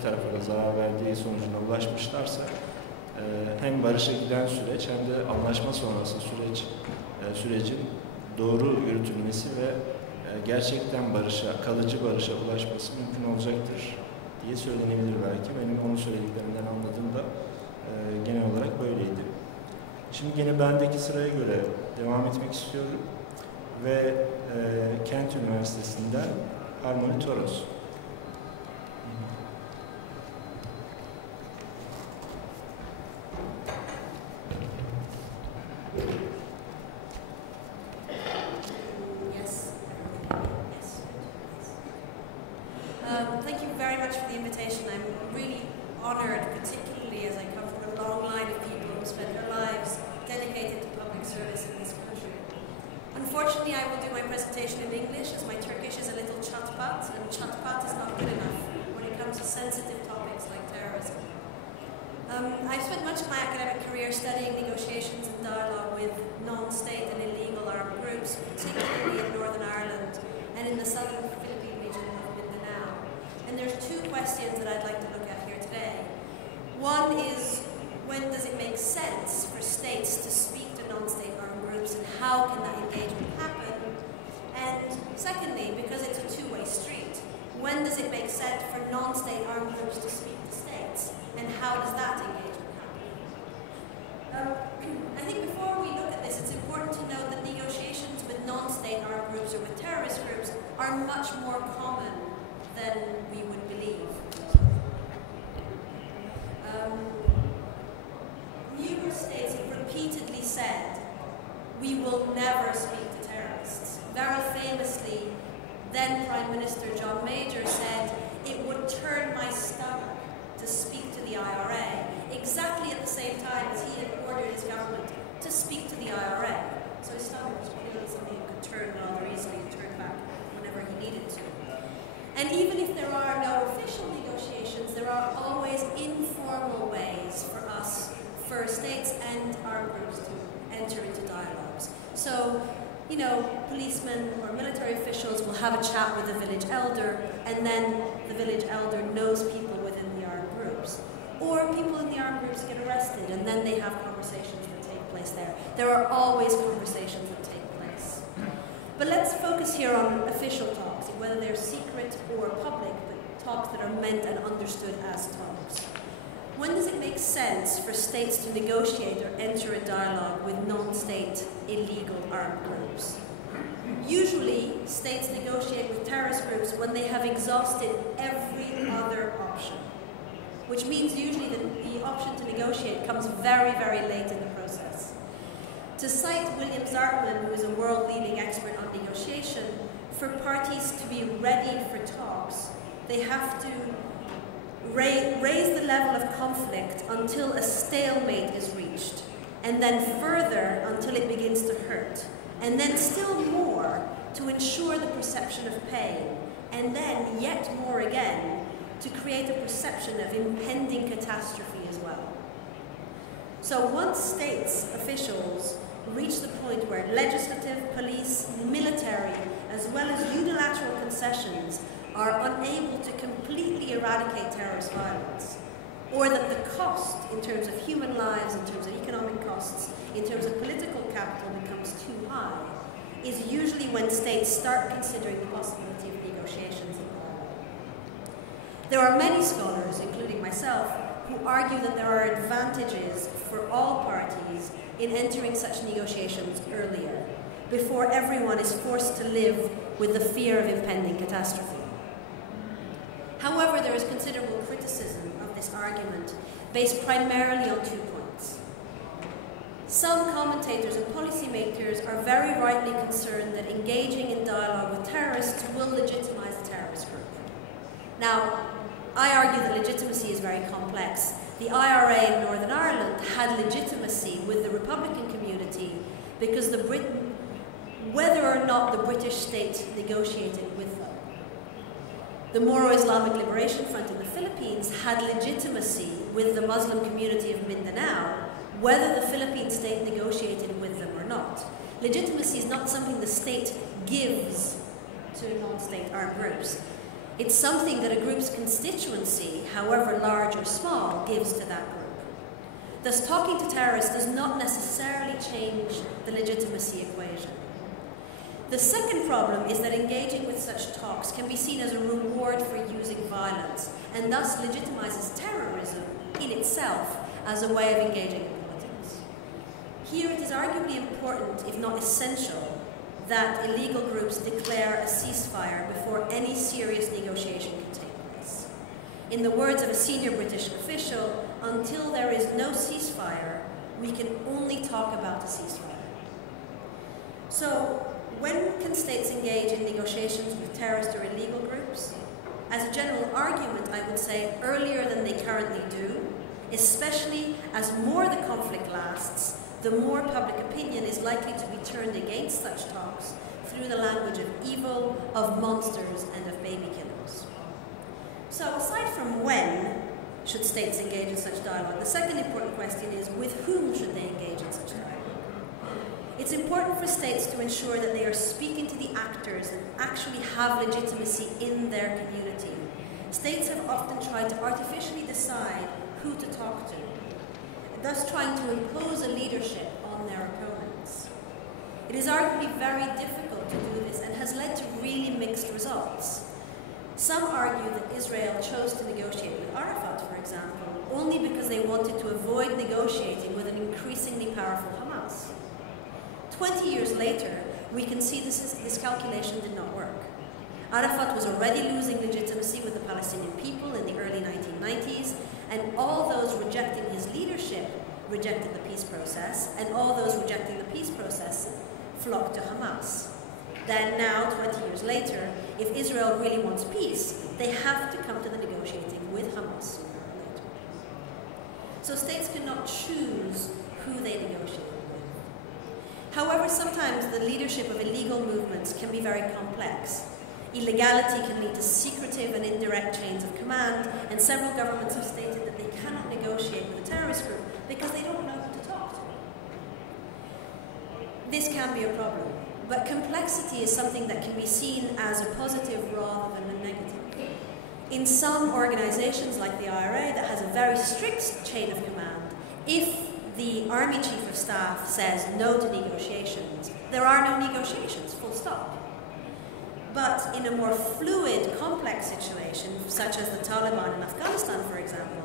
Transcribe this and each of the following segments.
iki tarafa da zarar verdiği sonucuna ulaşmışlarsa hem barışa giden süreç hem de anlaşma sonrası sürecin doğru yürütülmesi ve gerçekten barışa, kalıcı barışa ulaşması mümkün olacaktır diye söylenebilir belki. Benim onun söylediklerinden anladığım da genel olarak böyleydi. Şimdi yine bendeki sıraya göre devam etmek istiyorum ve Kent Üniversitesi'nden Harmonie Toros. Thank you very much for the invitation. I'm really honored, particularly as I come from a long line of people who spend their lives dedicated to public service in this country. Unfortunately, I will do my presentation in English, as my Turkish is a little chatpat, and chatpat is not good enough when it comes to sensitive topics like terrorism. I've spent much of my academic career studying negotiations and dialogue with non-state and illegal armed groups, particularly in Northern Ireland and in the southern Philippine region of Mindanao. And there's two questions that I'd like to look at here today. One is, when does it make sense for states to speak to non-state armed groups, and how can that engagement happen? And secondly, because it's a two-way street, when does it make sense for non-state armed groups to speak to states, and how does that engagement happen? I think before we look at this, it's important to note that negotiations with non-state armed groups or with terrorist groups are much more common than we would believe. Numerous states have repeatedly said, we will never speak to terrorists. Very famously, then Prime Minister John Major said, it would turn my stomach to speak to the IRA, exactly at the same time as he had ordered his government to speak to the IRA. So his stomach was clearly something that could turn rather easily and turn back whenever he needed to. And even if there are no official negotiations, there are always informal ways for us, for states and armed groups to enter into dialogues. So, you know, policemen or military officials will have a chat with the village elder, and then the village elder knows people within the armed groups. Or people in the armed groups get arrested, and then they have conversations that take place there. There are always conversations that take place. But let's focus here on official talks, whether they're secret or public, but talks that are meant and understood as talks. When does it make sense for states to negotiate or enter a dialogue with non-state illegal armed groups? Usually, states negotiate with terrorist groups when they have exhausted every other option, which means usually that the option to negotiate comes very, very late in the process. To cite William Zartman, who is a world-leading expert on negotiation, for parties to be ready for talks, they have to raise the level of conflict until a stalemate is reached, and then further until it begins to hurt, and then still more to ensure the perception of pain, and then yet more again to create a perception of impending catastrophe as well. So once states officials reach the point where legislative, police, military, as well as unilateral concessions are unable to completely eradicate terrorist violence, or that the cost in terms of human lives, in terms of economic costs, in terms of political capital becomes too high, is usually when states start considering the possibility of negotiations. There are many scholars, including myself, who argue that there are advantages for all parties in entering such negotiations earlier, before everyone is forced to live with the fear of impending catastrophe. However, there is considerable criticism of this argument, based primarily on 2 points. Some commentators and policymakers are very rightly concerned that engaging in dialogue with terrorists will legitimize a terrorist group. Now, I argue that legitimacy is very complex. The IRA in Northern Ireland had legitimacy with the Republican community because whether or not the British state negotiated with them. The Moro-Islamic Liberation Front in the Philippines had legitimacy with the Muslim community of Mindanao, whether the Philippine state negotiated with them or not. Legitimacy is not something the state gives to non-state armed groups. It's something that a group's constituency, however large or small, gives to that group. Thus, talking to terrorists does not necessarily change the legitimacy equation. The second problem is that engaging with such talks can be seen as a reward for using violence, and thus legitimizes terrorism in itself as a way of engaging in politics. Here it is arguably important, if not essential, that illegal groups declare a ceasefire before any serious negotiation can take place. In the words of a senior British official, until there is no ceasefire, we can only talk about the ceasefire. So, when can states engage in negotiations with terrorist or illegal groups? As a general argument, I would say earlier than they currently do, especially as more the conflict lasts, the more public opinion is likely to be turned against such talks through the language of evil, of monsters, and of baby killers. So aside from when should states engage in such dialogue, the second important question is, with whom should they engage in such dialogue? It's important for states to ensure that they are speaking to the actors that actually have legitimacy in their community. States have often tried to artificially decide who to talk to, thus trying to impose a leadership on their opponents. It is arguably very difficult to do this and has led to really mixed results. Some argue that Israel chose to negotiate with Arafat, for example, only because they wanted to avoid negotiating with an increasingly powerful Hamas. 20 years later, we can see this calculation did not work. Arafat was already losing legitimacy with the Palestinian people in the early 1990s, and all those rejecting his leadership rejected the peace process, and all those rejecting the peace process flocked to Hamas. Then now, 20 years later, if Israel really wants peace, they have to come to the negotiating with Hamas sooner or later. So states cannot choose who they negotiate with. However, sometimes the leadership of illegal movements can be very complex. Illegality can lead to secretive and indirect chains of command, and several governments have stated that they cannot negotiate with a terrorist group because they don't know who to talk to. This can be a problem, but complexity is something that can be seen as a positive rather than a negative. In some organizations like the IRA that has a very strict chain of command, if the Army Chief of Staff says no to negotiations, there are no negotiations, full stop. But in a more fluid, complex situation, such as the Taliban in Afghanistan, for example,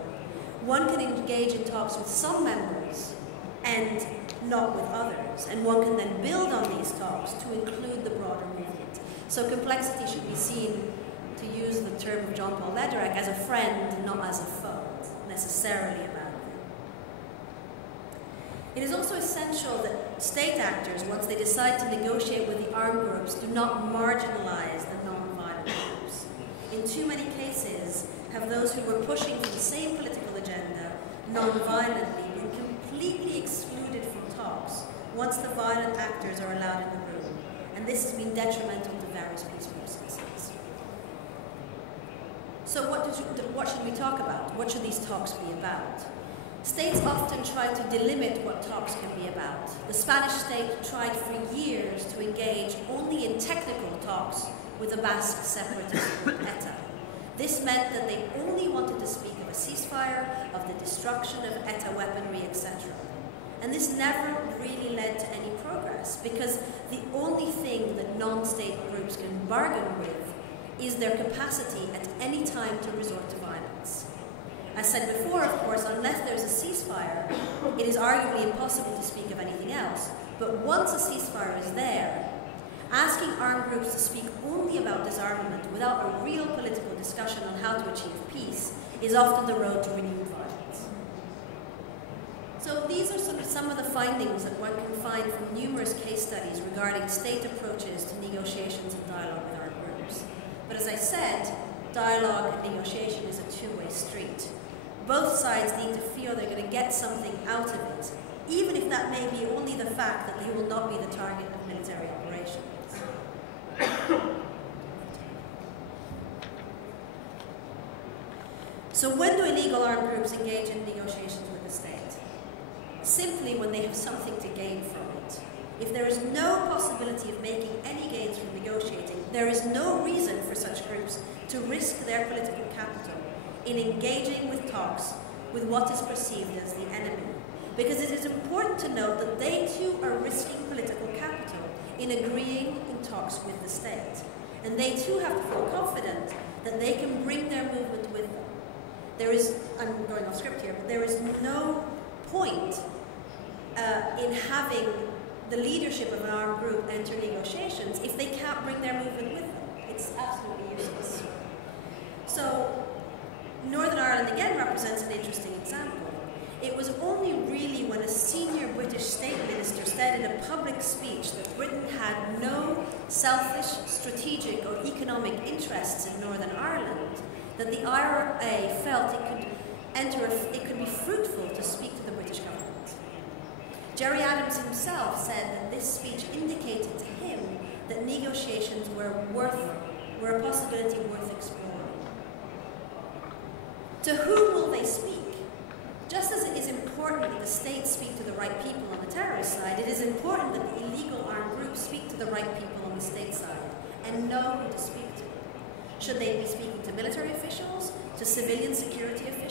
one can engage in talks with some members and not with others, and one can then build on these talks to include the broader movement. So complexity should be seen, to use the term of John Paul Lederach, as a friend, not as a foe, necessarily a bad thing. It is also essential that state actors, once they decide to negotiate with the armed groups, do not marginalize the non-violent groups. In too many cases, have those who were pushing for the same political agenda non-violently been completely excluded from talks once the violent actors are allowed in the room, and this has been detrimental to various peace processes. So what should we talk about? What should these talks be about? States often try to delimit what talks can be about. The Spanish state tried for years to engage only in technical talks with the Basque separatist group ETA. This meant that they only wanted to speak of a ceasefire, of the destruction of ETA weaponry, etc. And this never really led to any progress, because the only thing that non-state groups can bargain with is their capacity at any time to resort to violence. As said before, of course, unless there's a ceasefire, it is arguably impossible to speak of anything else. But once a ceasefire is there, asking armed groups to speak only about disarmament without a real political discussion on how to achieve peace is often the road to renewed violence. So these are some of the findings that one can find from numerous case studies regarding state approaches to negotiations and dialogue with armed groups. But as I said, dialogue and negotiation is a two-way street. Both sides need to feel they're going to get something out of it, even if that may be only the fact that they will not be the target of military operations. So when do illegal armed groups engage in negotiations with the state? Simply when they have something to gain from it. if there is no possibility of making any gains from negotiating, there is no reason for such groups to risk their political capital in engaging with talks with what is perceived as the enemy. Because it is important to note that they too are risking political capital in agreeing in talks with the state. And they too have to feel confident that they can bring their movement with them. There is, I'm going off script here, but there is no point in having the leadership of an armed group enter negotiations if they can't bring their movement with them. It's absolutely useless. So, Northern Ireland again represents an interesting example. It was only really when a senior British state minister said in a public speech that Britain had no selfish, strategic or economic interests in Northern Ireland that the IRA felt it could be fruitful to speak to the British government. Gerry Adams himself said that this speech indicated to him that negotiations were a possibility worth exploring. To whom will they speak? Just as it is important that the state speak to the right people on the terrorist side, it is important that the illegal armed groups speak to the right people on the state side and know who to speak to. Should they be speaking to military officials, to civilian security officials,